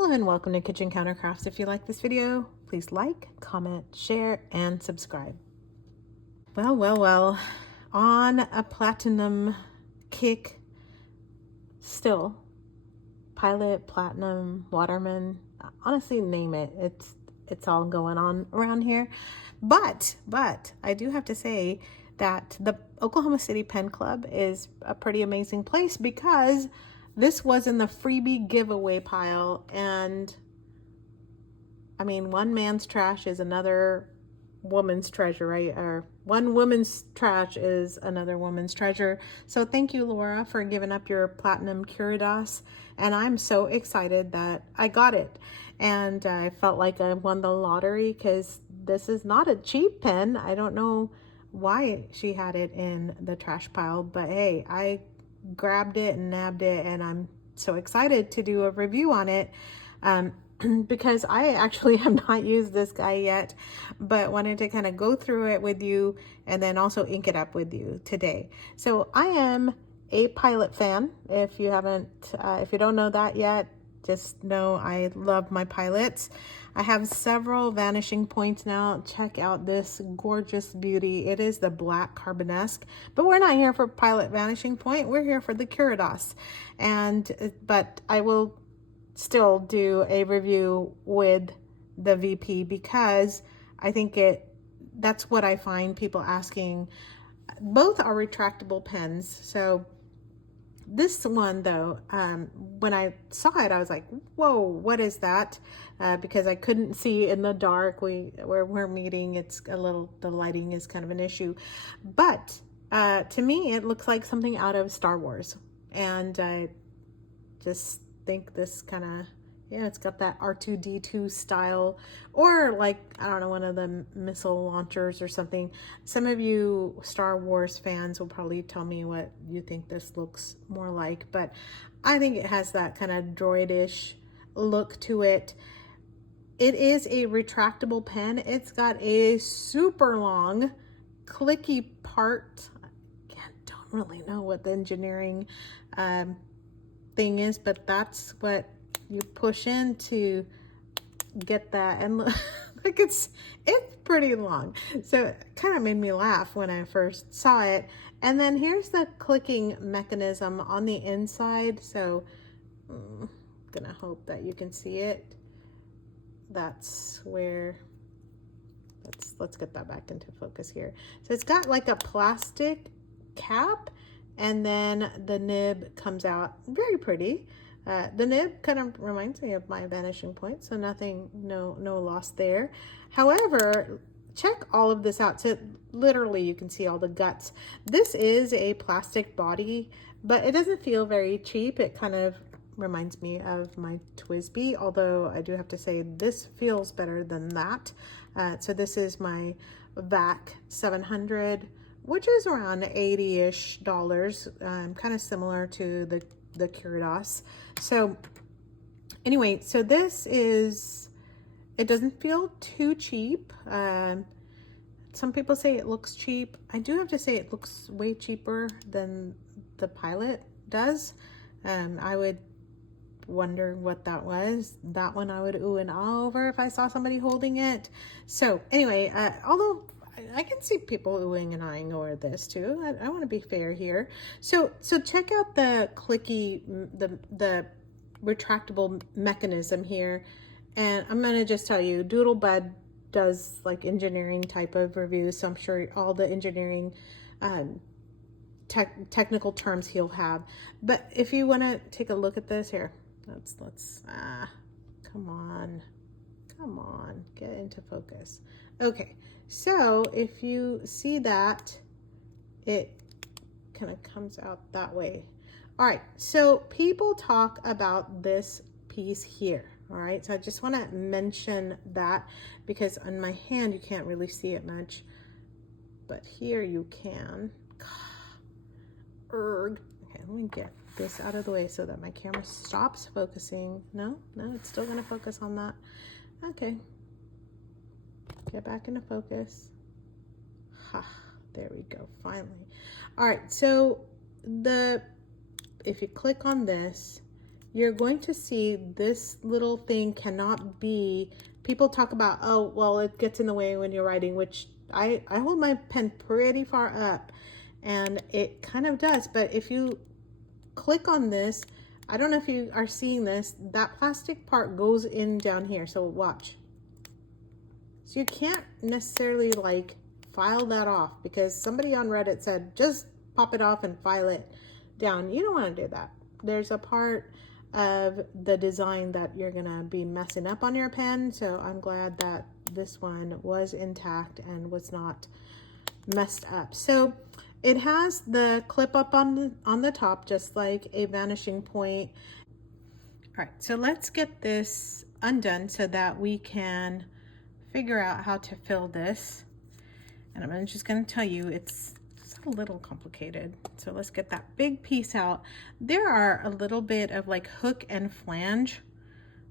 Hello and welcome to Kitchen Countercrafts. If you like this video, please like, comment, share, and subscribe. Well, on a platinum kick still. Pilot, platinum, waterman, honestly name it. It's all going on around here. But I do have to say that the Oklahoma City Pen Club is a pretty amazing place because this was in the freebie giveaway pile, and I mean, one man's trash is another woman's treasure, right? Or one woman's trash is another woman's treasure. So thank you, Laura, for giving up your platinum Curidas. And I'm so excited that I got it. And I felt like I won the lottery because this is not a cheap pen. I don't know why she had it in the trash pile, but hey, I grabbed it and nabbed it, and I'm so excited to do a review on it. Because I actually have not used this guy yet, but wanted to kind of go through it with you and then also ink it up with you today. So I am a Pilot fan. If you don't know that yet, just know I love my Pilots. I have several Vanishing Points now. Check out this gorgeous beauty. It is the black carbonesque, but we're not here for Pilot Vanishing Point. We're here for the Curidas. But I will still do a review with the VP because I think that's what I find people asking. Both are retractable pens. So this one though, when I saw it, I was like, whoa, what is that? Because I couldn't see in the dark. Where we're meeting, the lighting is kind of an issue. But to me, it looks like something out of Star Wars. And I just think this kind of, it's got that R2-D2 style, or like, I don't know, one of the missile launchers or something. Some of you Star Wars fans will probably tell me what you think this looks more like, but I think it has that kind of droidish look to it. It is a retractable pen. It's got a super long clicky part. I don't really know what the engineering thing is, but that's what you push in to get that. And look, it's pretty long, so it kind of made me laugh when I first saw it. And then here's the clicking mechanism on the inside, so I'm gonna hope that you can see it. That's where, let's get that back into focus here. So it's got like a plastic cap, and then the nib comes out very pretty. The nib kind of reminds me of my Vanishing Point, so no loss there. However, check all of this out. So literally you can see all the guts. This is a plastic body, but it doesn't feel very cheap. It kind of reminds me of my TWSBI, although I do have to say this feels better than that. So this is my VAC 700, which is around $80-ish, kind of similar to the Curidas. So anyway, so this is, it doesn't feel too cheap. Some people say it looks cheap. I do have to say it looks way cheaper than the Pilot does. I would wonder what that was. That one I would ooh and ah over if I saw somebody holding it. So anyway, although I can see people oohing and eyeing over this too. I want to be fair here. So check out the clicky, the retractable mechanism here. And I'm going to just tell you, Doodlebud does like engineering type of reviews, so I'm sure all the engineering technical terms he'll have. But if you want to take a look at this here, let's come on, get into focus. Okay, so if you see that, it kind of comes out that way. All right, so people talk about this piece here. All right, so I just want to mention that because on my hand you can't really see it much, but here you can. Okay, let me get this out of the way so that my camera stops focusing. No, it's still going to focus on that. Okay, get back into focus. There we go, finally. All right, so if you click on this, you're going to see this little thing cannot be, people talk about, oh, well, it gets in the way when you're writing, which I hold my pen pretty far up and it kind of does. But if you click on this, I don't know if you are seeing this, that plastic part goes in down here. So watch. So you can't necessarily like file that off, because somebody on Reddit said, just pop it off and file it down. You don't want to do that. There's a part of the design that you're gonna be messing up on your pen. So I'm glad that this one was intact and was not messed up. So it has the clip up on the top, just like a vanishing point. All right, so let's get this undone so that we can figure out how to fill this. And I'm just going to tell you, it's a little complicated. So let's get that big piece out. There are a little bit of like hook and flange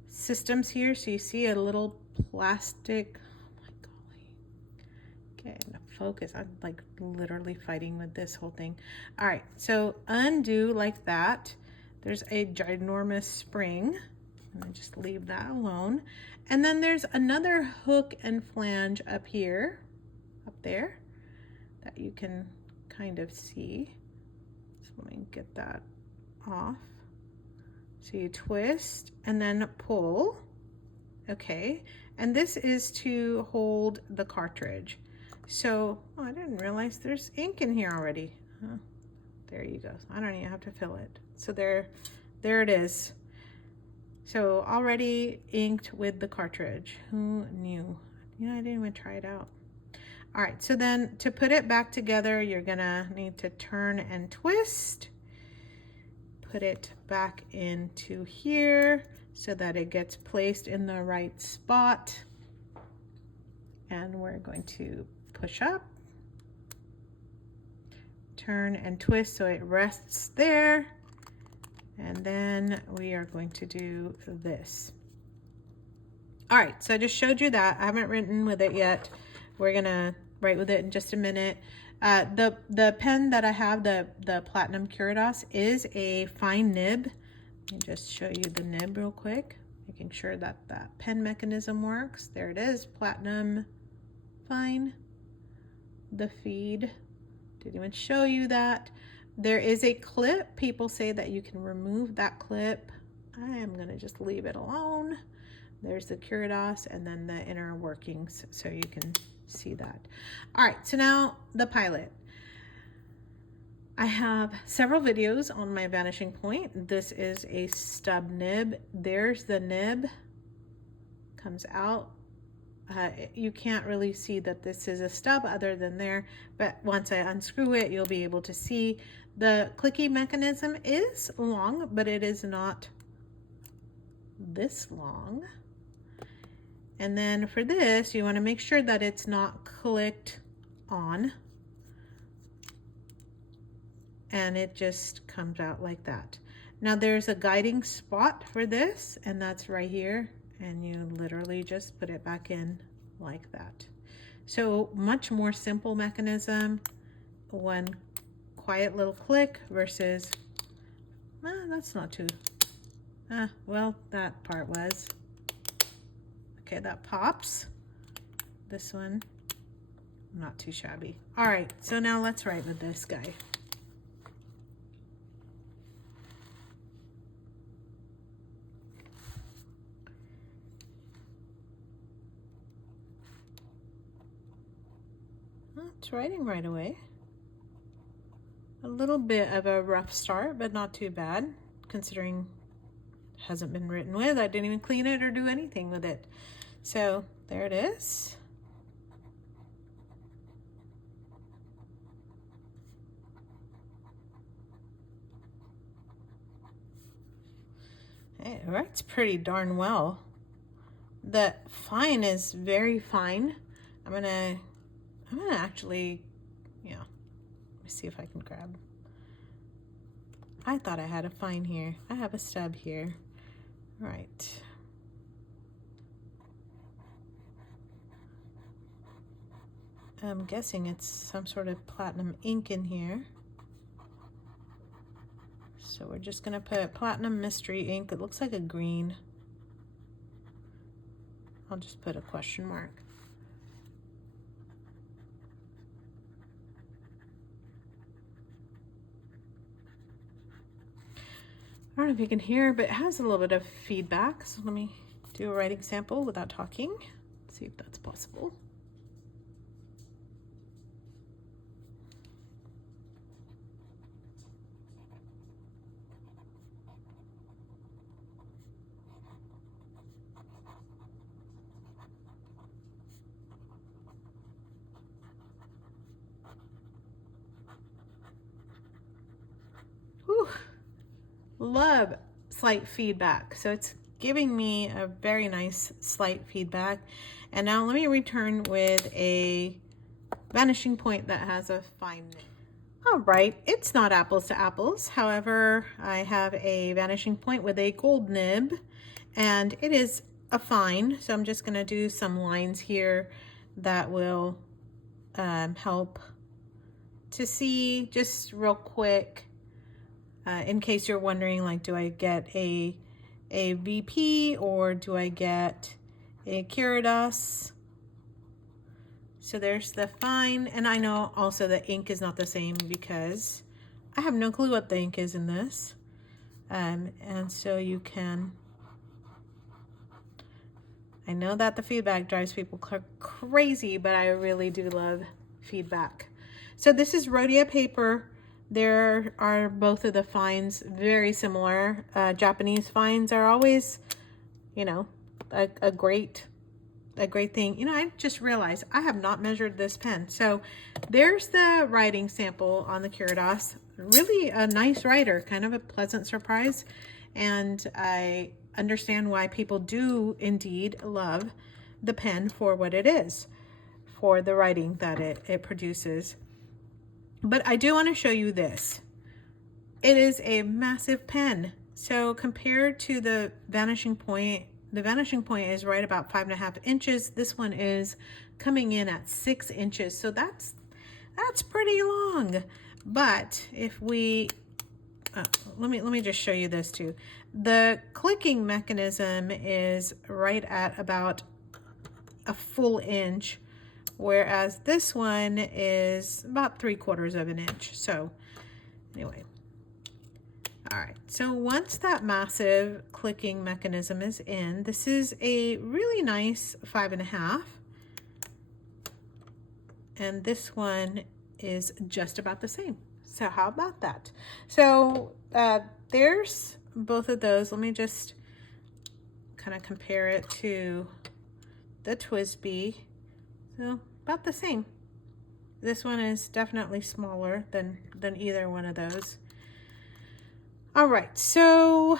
systems here. So you see a little plastic, oh my golly. Okay, now focus. I'm like literally fighting with this whole thing. All right, so undo like that. There's a ginormous spring. I'm gonna just leave that alone. And then there's another hook and flange up here, up there, that you can kind of see. So let me get that off. So you twist and then pull. Okay, and this is to hold the cartridge. So, oh, I didn't realize there's ink in here already. There you go. I don't even have to fill it. So there it is. So already inked with the cartridge. Who knew? You know, I didn't even try it out. All right, so then to put it back together, you're gonna need to turn and twist. Put it back into here so that it gets placed in the right spot. And we're going to push up, turn and twist so it rests there. And then we are going to do this. All right, so I just showed you that. I haven't written with it yet. We're gonna write with it in just a minute. The pen that I have, the Platinum Curidas, is a fine nib. Let me just show you the nib real quick, making sure that that pen mechanism works. There it is, Platinum Fine. The feed, didn't even show you that. There is a clip. People say that you can remove that clip. I am gonna just leave it alone. There's the Curidas and then the inner workings so you can see that. All right, so now the Pilot. I have several videos on my Vanishing Point. This is a stub nib. There's the nib, comes out. You can't really see that this is a stub other than there, but once I unscrew it, you'll be able to see the clicky mechanism is long, but it is not this long. And then for this, you want to make sure that it's not clicked on, and it just comes out like that. Now there's a guiding spot for this, and that's right here. And you literally just put it back in like that. So much more simple mechanism. One quiet little click versus, that's not too, well, that part was. Okay, that pops. This one, not too shabby. All right, so now let's write with this guy. It's writing right away. A little bit of a rough start, but not too bad, considering it hasn't been written with. I didn't even clean it or do anything with it. So there it is. It writes pretty darn well. The fine is very fine. I'm gonna actually, yeah, let me see if I can grab. I thought I had a fine here. I have a stub here. Right. I'm guessing it's some sort of platinum ink in here. So we're just gonna put Platinum Mystery ink. It looks like a green. I'll just put a question mark. I don't know if you can hear, but it has a little bit of feedback. So let me do a writing sample without talking. See if that's possible. Whew. Love slight feedback. So it's giving me a very nice slight feedback. And now let me return with a vanishing point that has a fine nib. All right, it's not apples to apples. However, I have a vanishing point with a gold nib and it is a fine. So I'm just gonna do some lines here that will help to see just real quick. In case you're wondering, like, do I get a VP or do I get a Curidas? So there's the fine, and I know also the ink is not the same because I have no clue what the ink is in this. And so you can, I know that the feedback drives people crazy, but I really do love feedback. So this is Rhodia paper. There are both of the fines very similar. Japanese fines are always, you know, a great thing. You know, I just realized I have not measured this pen. So there's the writing sample on the Curidas. Really a nice writer, kind of a pleasant surprise. And I understand why people do indeed love the pen for what it is, for the writing that it produces. But I do want to show you this. It is a massive pen. So compared to the Vanishing Point is right about 5.5 inches. This one is coming in at 6 inches. So that's pretty long. But if we, let me just show you this too. The clicking mechanism is right at about a full inch, whereas this one is about 3/4 of an inch. So anyway, all right, so once that massive clicking mechanism is in, this is a really nice 5.5, and this one is just about the same. So how about that? So there's both of those. Let me just kind of compare it to the TWSBI. So about the same. This one is definitely smaller than either one of those. All right, so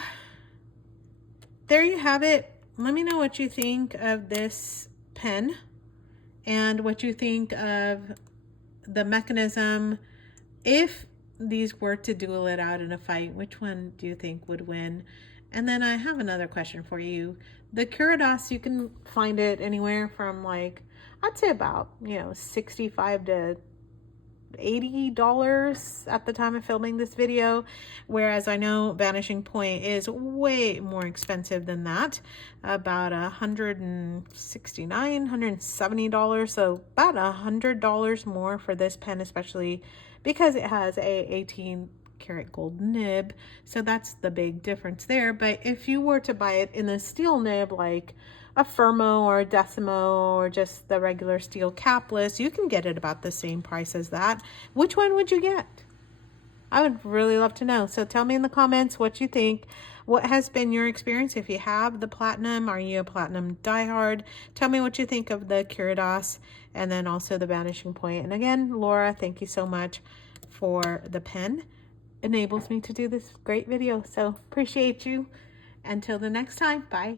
there you have it. Let me know what you think of this pen and what you think of the mechanism. If these were to duel it out in a fight, which one do you think would win? And then I have another question for you. The Curidas, you can find it anywhere from, like, I'd say about, you know, $65 to $80 at the time of filming this video, whereas I know Vanishing Point is way more expensive than that, about $169, $170, so about $100 more for this pen, especially because it has a 18-karat gold nib. So that's the big difference there. But if you were to buy it in a steel nib, like a Fermo or a Decimo or just the regular steel capless, you can get it about the same price as that. Which one would you get? I would really love to know. So tell me in the comments what you think. What has been your experience? If you have the Platinum, are you a Platinum diehard? Tell me what you think of the Curidas and then also the Vanishing Point. And again, Laura, thank you so much for the pen. Enables me to do this great video. So appreciate you. Until the next time, bye.